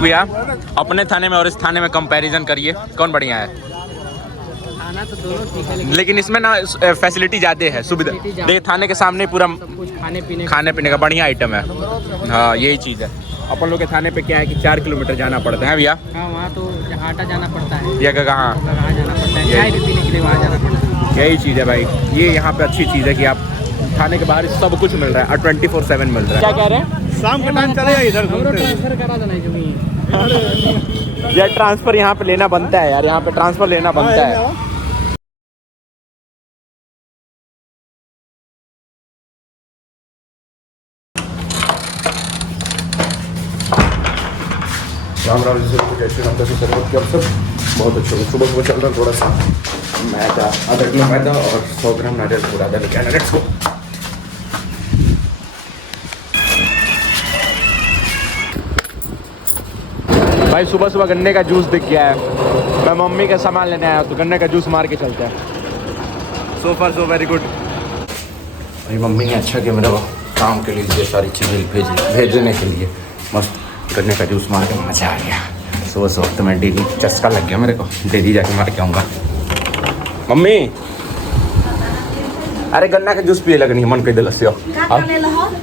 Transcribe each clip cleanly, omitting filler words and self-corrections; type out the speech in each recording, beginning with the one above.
भैया अपने थाने में और इस थाने में कंपैरिजन करिए, कौन बढ़िया है? खाना तो दोनों ठीक है, लेकिन इसमें ना फैसिलिटी ज़्यादा है, सुविधा। देखिए थाने के सामने पूरा कुछ खाने पीने का बढ़िया आइटम है। हाँ यही चीज़ है। अपन लोग के थाने पे क्या है कि 4 किलोमीटर जाना पड़ता है भैया। हाँ वहाँ तो आटा जाना पड़ता है या कहाँ जाना पड़ता है, चाय भी पीने के लिए वहाँ जाना पड़ता है। यही चीज़ है भाई। ये यहाँ पे अच्छी चीज़ है कि आप थाने के बाहर सब कुछ मिल रहा है और 24/7 मिल रहा है। क्या कह रहे हैं? शाम के टाइम चले इधर ट्रांसफर करा देना है जमीन। यार ट्रांसफर यहाँ पे लेना बनता है यार, यहाँ पे ट्रांसफर लेना बनता है। राम राम जी। कुछ ऐसे नाम से सर्वत के सब बहुत अच्छे हो। सुबह सुबह चल रहा थोड़ा सा मैदा, आधा किलो मैदा और 100 ग्राम नारियल पूरा आधा लेके आना। Let's go. भाई सुबह सुबह गन्ने का जूस दिख गया है। मैं मम्मी का सामान लेने आया तो गन्ने का जूस मार के चलते हैं। सो फार सो वेरी गुड। मेरी मम्मी ने अच्छा किया मेरा काम के लिए, ये सारी चीज़ें भेजने के लिए। मस्त गन्ने का जूस मार के मज़ा आ गया। सुबह सुबह तो मैं डेली चस्का लग गया मेरे को, डेली जाके मार के आऊँगा। मम्मी अरे गन्ना का जूस पिए लगनी मन के दिल से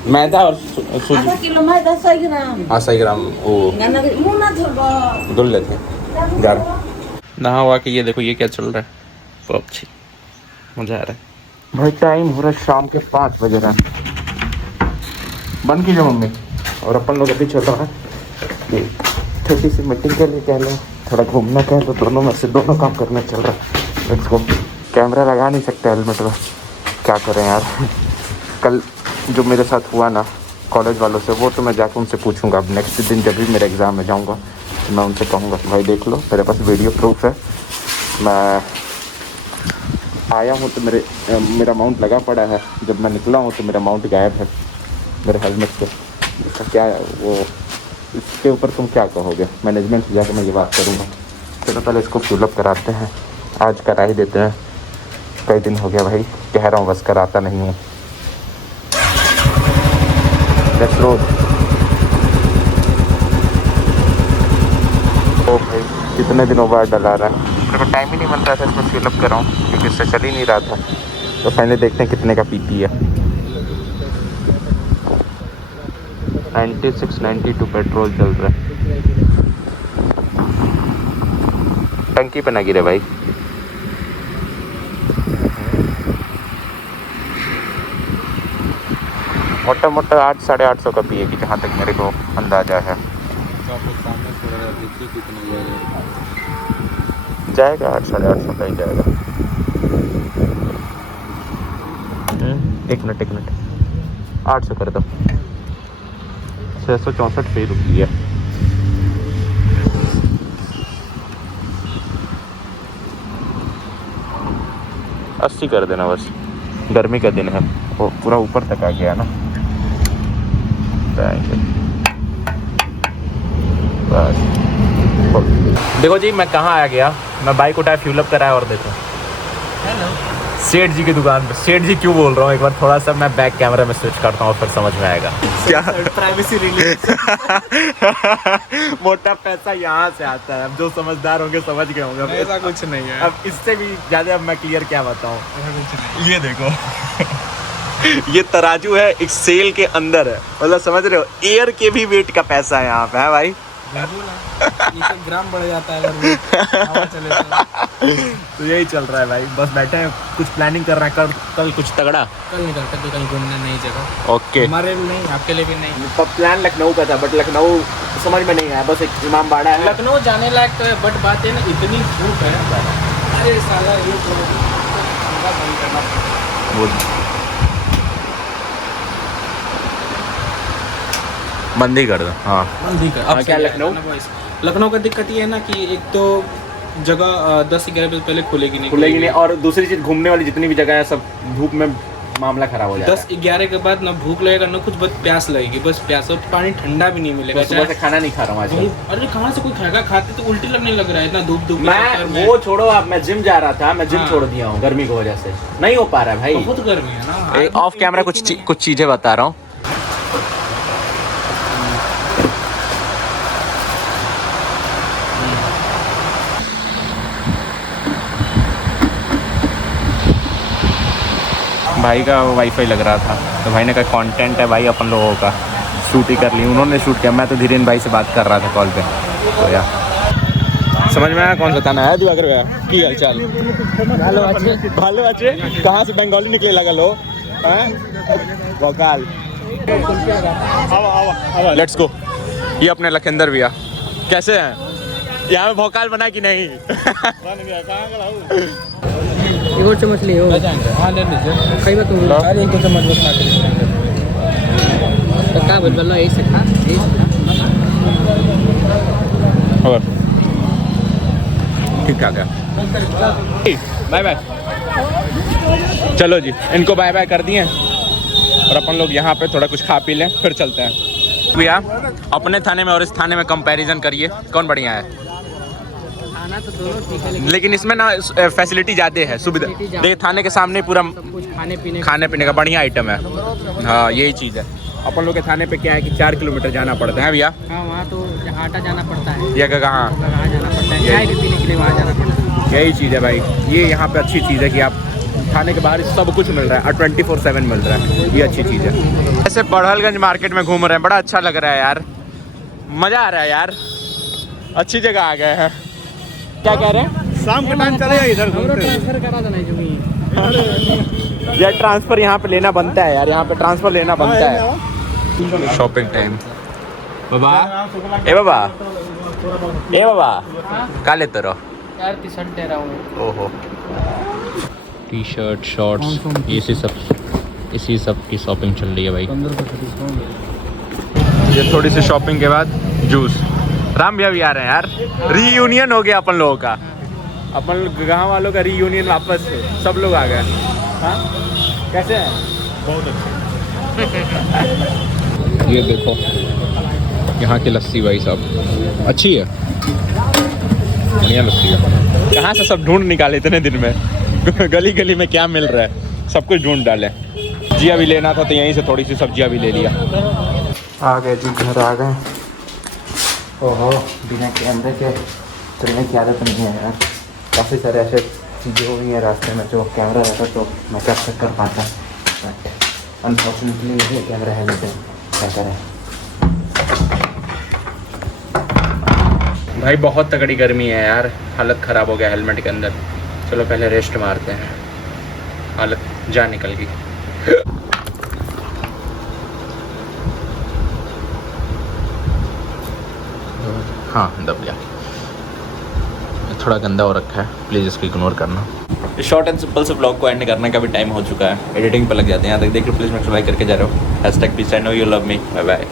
मैदा और आधा किलो मैदा 100 ग्राम। 100 ग्राम वो मुँह ना धोबो। धुल लेते हैं यार। नहा हुआ कि ये देखो ये क्या चल रहा है, पबजी मजा आ रहा है भाई। टाइम हो रहा है शाम के 5 बजे रहा। बंद कीजिए मम्मी। और अपन लोग अभी चल रहा है कि छोटी सी मीटिंग के लिए कह लो, थोड़ा घूमना कह लो, दोनों में से दोनों काम करने चल रहा है। Let's go. कैमरा लगा नहीं सकते हेलमेट में, क्या करें यार। कल जो मेरे साथ हुआ ना कॉलेज वालों से, वो तो मैं जाकर उनसे पूछूंगा। अब नेक्स्ट दिन जब भी मेरे एग्ज़ाम में जाऊंगा तो मैं उनसे कहूँगा भाई देख लो मेरे पास वीडियो प्रूफ है, मैं आया हूँ तो मेरा माउंट लगा पड़ा है, जब मैं निकला हूँ तो मेरा माउंट गायब है मेरे हेलमेट से। इसका क्या वो, इसके ऊपर तुम क्या कहोगे? मैनेजमेंट से जाकर मैं ये बात करूँगा। चलो पहले इसको फिलअप कराते हैं, आज करा ही देते हैं। कई दिन हो गया भाई, कह रहा हूँ बस कराता नहीं हूँ। Let's road. ओ भाई कितने दिनों बाद डला रहा है, मेरे को टाइम ही नहीं मिल रहा था इसमें फिलअप कराऊँ क्योंकि इससे चल ही नहीं रहा था। तो फाइनली देखते हैं कितने का पीपी है। 96-92 पेट्रोल चल रहा है। टंकी पे ना गिरे भाई। मोटा मोटा 800-850 का पिएगी जहाँ तक मेरे को अंदाजा है। जाएगा 800-850 का ही जाएगा। एक मिनट 800 कर दो। 664 पे रुकी है। अस्सी कर देना बस, गर्मी का दिन है, वो पूरा ऊपर तक आ गया ना। बस देखो जी मैं कहाँ आ गया। मैं बाइक उठाया, फ्यूल अप कराया और देखो सेठ जी की दुकान पे। सेठ जी क्यों बोल रहा हूँ, एक बार थोड़ा सा मैं बैक कैमरा में स्विच करता हूँ फिर समझ में आएगा क्या। Privacy release. मोटा पैसा यहाँ से आता है। अब जो समझदार होंगे समझ गए होंगे। ऐसा कुछ नहीं है। अब इससे भी ज़्यादा अब मैं क्लियर क्या बताऊँ। ऐसा कुछ नहीं। ये देखो ये तराजू है, एक सेल के अंदर है, मतलब समझ रहे हो, एयर के भी वेट का पैसा है यहाँ पे है भाई। एक ग्राम बढ़ जाता है अगर हवा चले तो यही चल रहा है भाई। बस बैठे हैं, कुछ प्लानिंग कर रहे हैं। कल कुछ तगड़ा। कल निकलते तो कहीं घूमने नई जगह। ओके हमारे लिए नहीं, आपके लिए भी नहीं। तो प्लान लखनऊ का था बट लखनऊ समझ में नहीं आया, बस एक इमाम बाड़ा है। लखनऊ जाने लायक तो है बट बात है ना इतनी धूप है। अरे साला ये बंद करना बंद ही कर दो। हाँ बंद ही कर। अब क्या लखनऊ का दिक्कत ये है ना कि एक तो जगह 10-11 बजे पहले खुलेगी नहीं। और दूसरी चीज घूमने वाली जितनी भी जगह है सब धूप में मामला खराब हो जाएगा। 10-11 के बाद ना भूख लगेगा ना कुछ, बस प्यास लगेगी, बस प्यास। और पानी ठंडा भी नहीं मिलेगा। सुबह से खाना नहीं खा रहा हूँ आजकल। अरे कहाँ से कोई खाएगा, खाते तो उल्टी लगने लग रहा है इतना धूप। मैं वो छोड़ो, अब मैं जिम जा रहा था, मैं जिम छोड़ दिया हूँ गर्मी की वजह से, नहीं हो पा रहा है भाई। बहुत गर्मी है ना। ऑफ कैमरा कुछ चीजें बता रहा हूँ। भाई का वाईफाई लग रहा था, तो भाई ने कहा कंटेंट है भाई अपन लोगों का, शूट ही कर ली। उन्होंने शूट किया, मैं तो धीरेन भाई से बात कर रहा था कॉल पे। तो यार समझ में आया कौन सा थाना है दिवाकर भैया की हाल चाल? भालो अच्छे कहाँ से बंगाली निकले लगा लो भोकाल। Let's go. ये अपने लखिंदर भैया कैसे हैं? यहाँ में भोकाल बना कि नहीं? एक और चम्मच ले हो हाँ ले लीजिए कई बार तुम अरे एक चम्मच बस खा के क्या बोल यही से खा यही से और ठीक ठाक है। Bye bye. चलो जी इनको बाय बाय कर दिए और अपन लोग यहाँ पे थोड़ा कुछ खा पी लें फिर चलते हैं। भैया अपने थाने में और इस थाने में कंपैरिजन करिए कौन बढ़िया है? खाना तो दोनों ठीक है लेकिन इसमें ना फैसिलिटी ज़्यादा है, सुविधा। देखिए थाने के सामने पूरा कुछ खाने पीने का बढ़िया आइटम है। हाँ यही चीज़ है। अपन लोग के थाने पे क्या है कि 4 किलोमीटर जाना पड़ता है भैया। हाँ वहाँ तो आटा जाना पड़ता है या कहाँ जाना पड़ता है, चाय भी पीने के लिए वहाँ जाना पड़ता है। यही चीज़ है भाई। ये यहाँ पे अच्छी चीज़ है कि आप थाने के बाहर सब कुछ मिल रहा है और 24/7 मिल रहा है, ये अच्छी चीज़ है। ऐसे बड़हलगंज मार्केट में घूम रहे हैं, बड़ा अच्छा लग रहा है यार, मज़ा आ रहा है यार, अच्छी जगह आ गए हैं। क्या कह रहे हैं? शाम के टाइम चले जाइए इधर घूमते हैं। ट्रांसफर करा देना जमीन यार ट्रांसफ़र यहाँ पे लेना बनता है यार, यहाँ पे ट्रांसफ़र लेना बनता है। Shopping time. बाबा ए बाबा ए बाबा क्या लेते रहो यार टी शर्ट दे रहा हूँ। ओहो टी शर्ट शॉर्ट्स इसी सब की शॉपिंग चल रही है भाई। ये थोड़ी सी शॉपिंग के बाद जूस। राम भैया भी आ रहे हैं यार, रीयूनियन हो गया अपन लोगों का, अपन गाँव वालों का रीयूनियन वापस सब लोग आ गए। हाँ कैसे हैं? बहुत अच्छे। ये देखो यहाँ की लस्सी भाई साहब अच्छी है, बढ़िया लस्सी है। कहाँ से सब ढूंढ निकाले इतने दिन में गली गली में क्या मिल रहा है सब कुछ ढूंढ डाले। सब्जियाँ भी लेना था तो यहीं से थोड़ी सी सब्जियाँ भी ले लिया। आ गए जी, घर आ गए। ओहो बिना कैमरे के चलने की आदत नहीं है यार, काफ़ी सारे ऐसे चीज़ें हुई हैं रास्ते में जो कैमरा रहता तो मैं कैप्चर कर पाता, बट अनफॉर्चुनेटली ये कैमरा है लेकिन क्या करें भाई। बहुत तगड़ी गर्मी है यार, हालत ख़राब हो गया हेलमेट के अंदर। चलो पहले रेस्ट मारते हैं, हालत जान निकल गई। हाँ दब गया, थोड़ा गंदा हो रखा है, प्लीज़ इसको इग्नोर करना। इस शॉर्ट एंड सिंपल से ब्लॉग को एंड करने का भी टाइम हो चुका है, एडिटिंग पर लग जाते हैं। यहाँ तक देख लो, प्लीज़ मैं लाइक करके जा रहा हूँ। #peace I know you love me, bye bye.